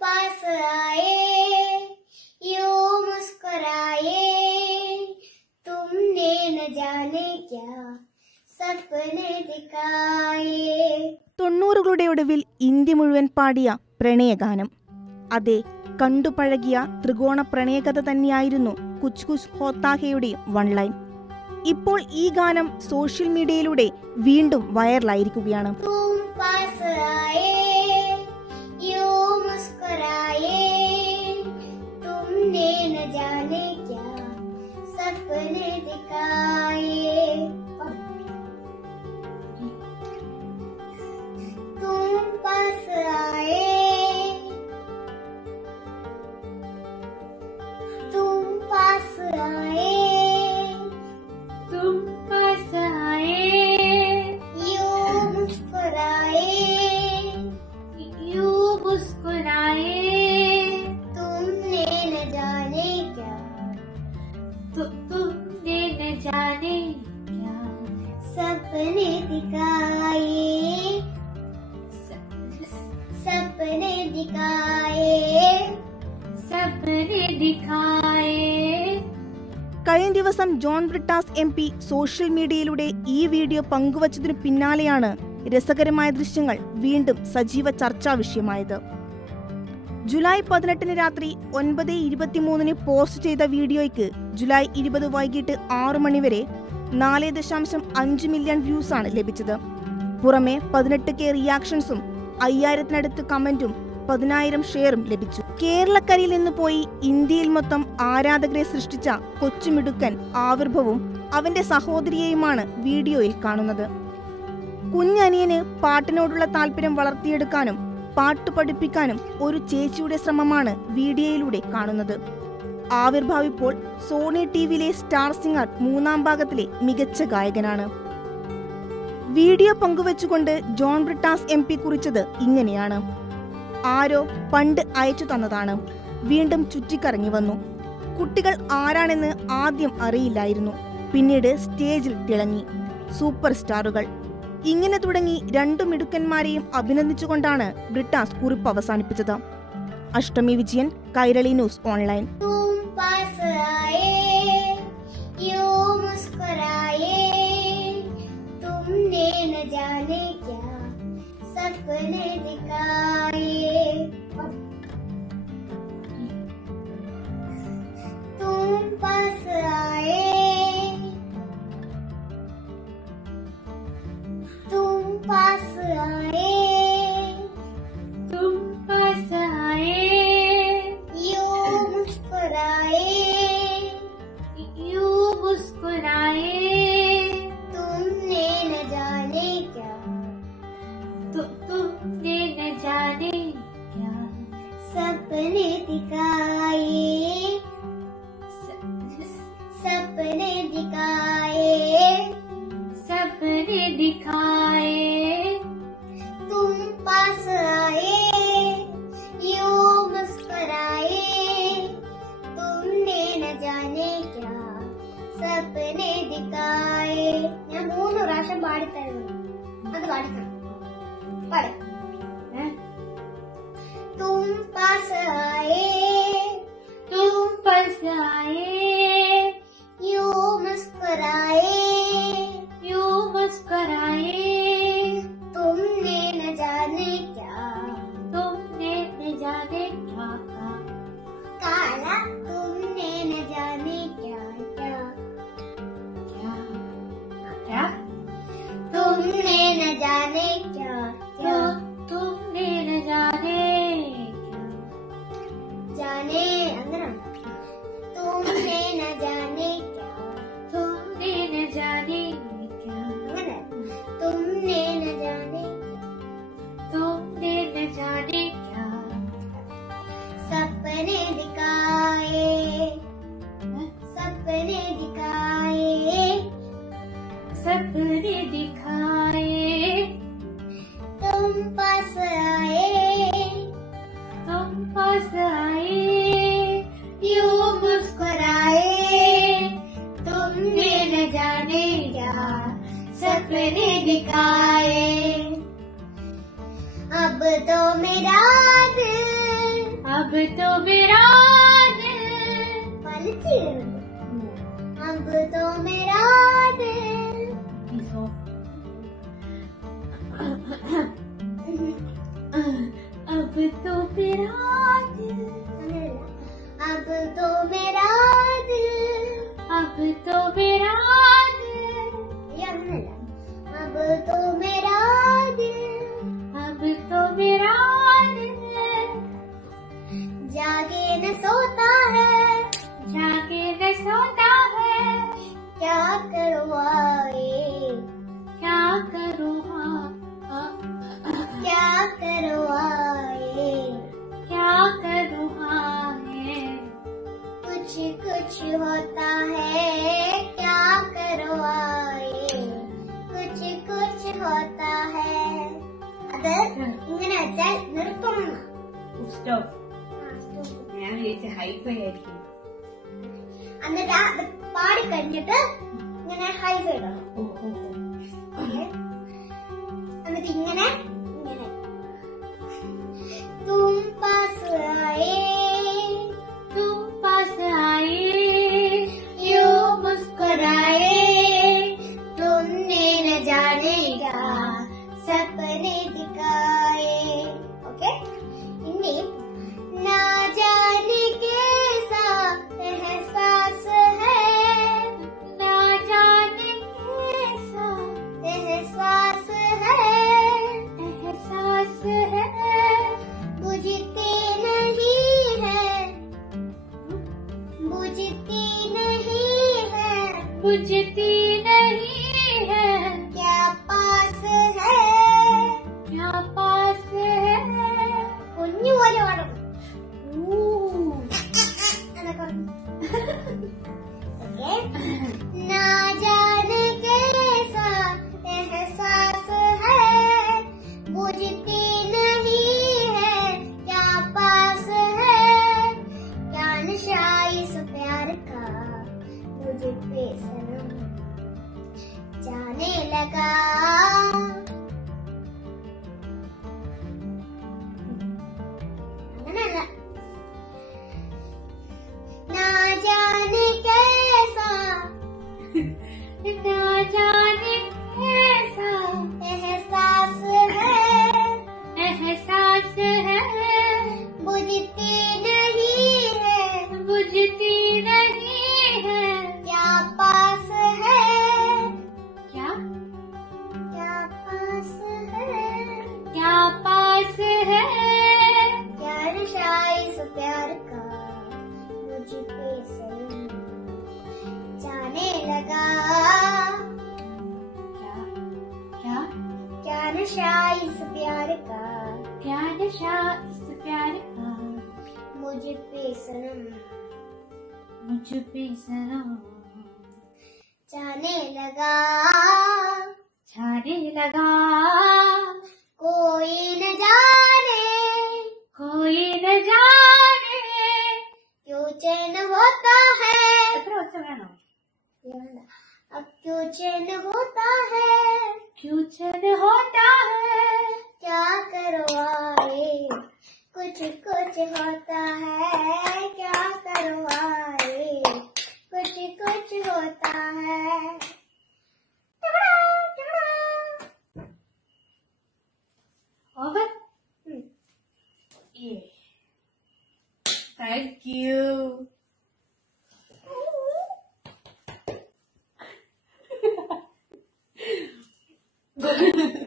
पास आए यूं मुस्कुराए तुमने न जाने क्या सपने दिखाए. 90കളുടെ ഒടുവിൽ ഇന്ത്യ മുഴുവൻ പാടിയ പ്രണയഗാനം. അതെ, കണ്ടുപഴകിയ ത്രികോണ പ്രണയകഥ തന്നെയായിരുന്നു കുച്ച് കുച്ച് ഹോത്താഹയുടെ വൺ ലൈൻ. ഇപ്പോൾ ഈ ഗാനം സോഷ്യൽ മീഡിയയിലൂടെ വീണ്ടും വൈറലായിരിക്കുകയാണ്. सपने दिखाए सपने दिखाए सपने दिखाए. കഴിഞ്ഞ ദിവസം ജോൺ ബ്രിട്ടാസ് MP സോഷ്യൽ മീഡിയയിലൂടെ ഈ വീഡിയോ പങ്കുവച്ചതിനു പിന്നാലെയാണ് രസകരമായ ദൃശ്യങ്ങൾ വീണ്ടും സജീവ ചർച്ചാ വിഷയമായത്. ജൂലൈ 18 രാത്രി 9:23 പോസ്റ്റ് ചെയ്ത വീഡിയോയ്ക്ക് ജൂലൈ 20 വൈകിട്ട് 6 മണിവരെ 4.5 മില്യൺ വ്യൂസ് ആണ് ലഭിച്ചത്. പുറമെ 18K റിയാക്ഷൻസും 5000-നടുത്ത് കമന്റും 10,000 ഷെയറും ലഭിച്ചു. കേരളക്കരയിൽ നിന്ന് പോയി ഇന്ത്യയിൽ മൊത്തം ആരാധകരെ സൃഷ്ടിച്ച കൊച്ചുമിടുക്കൻ ആവിർഭവും അവന്റെ സഹോദരിയെയുമാണ് വീഡിയോയിൽ കാണുന്നത്. കുഞ്ഞനിയന് പാട്ടിനോടുള്ള താല്പര്യം വളർത്തിയെടുക്കാനും പാട്ടു പഠിപ്പിക്കാനും ഒരു ചേച്ചിയുടെ ശ്രമമാണ് വീഡിയോയിലൂടെ കാണുന്നത്. ആവിർഭാവ് ഇപ്പോൾ സോണി ടിവിയിലെ സ്റ്റാർ സിംഗർ 3ാം ഭാഗത്തിലെ മികച്ച ഗായകനാണ്. വീഡിയോ പങ്കുവെച്ചുകൊണ്ട് ജോൺ ബ്രിട്ടാസ് MP കുറിച്ചത് ഇങ്ങനെയാണ്: ആരോ പണ്ട് അയച്ചു തന്നതാണ്, വീണ്ടും ചുറ്റിക്കറങ്ങി വന്നു. കുട്ടികൾ ആരാണെന്ന് ആദ്യം അറിയില്ലായിരുന്നു, പിന്നീട് സ്റ്റേജിൽ തിളങ്ങി. സൂപ്പർ സ്റ്റാറുകൾ. ഇങ്ങനെ തുടങ്ങി 2 മിടുക്കന്മാരെയും അഭിനന്ദിച്ചുകൊണ്ടാണ് ബ്രിട്ടാസ് കുറിപ്പ് അവസാനിപ്പിച്ചത്. അഷ്ടമി വിജയൻ, കൈരളി ന്യൂസ് ഓൺലൈൻ. सपने दिखाए तुम पास आए तुम पास आए तुम पास आए यूं मुस्कुराए तुमने न जाने क्या तुमने न जाने क्या सपने दिखाए सपने दिखाए सपने दिखाए तुम पास आए यूं मुस्कुराए तुमने न जाने क्या सपने दिखाए. ഞാൻ 3 പ്രാവശ്യം പാടിത്തരുന്നു, അത് പാടിക്കണം. तुम पास आए यूं मुस्कुराए तुमने न जाने क्या काला तुमने न जाने क्या तुमने न जाने क्या तुमने न जाने जाने अंदर तुमने न जाने क्या तुमने न जाने क्या तुमने न जाने क्या सपने दिखाए अब तो मेरा दिल अब तो मेरा दिल अब तो मेरा दिल अब तो मेरा दिल अब तो मेरा दिल अब तो मेरा दिल अब तो मेरा दिल जागे न सोता है क्या करवाए क्या करवाए कुछ कुछ होता है क्या करवाए कुछ कुछ होता है അത് ഇങ്ങനെ വെച്ചാൽ നിർത്തണം ഞാൻ വിചാരിച്ച ഹൈഫൈ ആയിരിക്കും. എന്നിട്ട് അത് പാടി കഴിഞ്ഞിട്ട് ഇങ്ങനെ ഹൈഫൈ ഇടണം. എന്നിട്ട് ഇങ്ങനെ ഇങ്ങനെ तुम पास आए यूं मुस्कुराए तुमने न जाने क्या सपने दिखाए. ओके इन्हीं ना जाने कैसा एहसास है ना जाने कैसा एहसास है बुझती नहीं है क्या पास है കുഞ്ഞു പോലെ പാടണം. ना जाने कैसा एहसास है बुझती नहीं है क्या पास है क्या नशा इस प्यार का मुझे पे सनम जाने लगा. ना जाने कैसा एहसास है बुझती नहीं है क्या पास है क्या पास है क्या नशा इस प्यार का मुझ पे सनम जाने लगा. क्या नशा इस प्यार का मुझ पे सनम जाने लगा कोई न जाने क्यों चैन होता है अब क्यों चैन होता है क्या करवाए कुछ कुछ होता है क्या करवाए कुछ कुछ होता है. Over? Yeah. Thank you.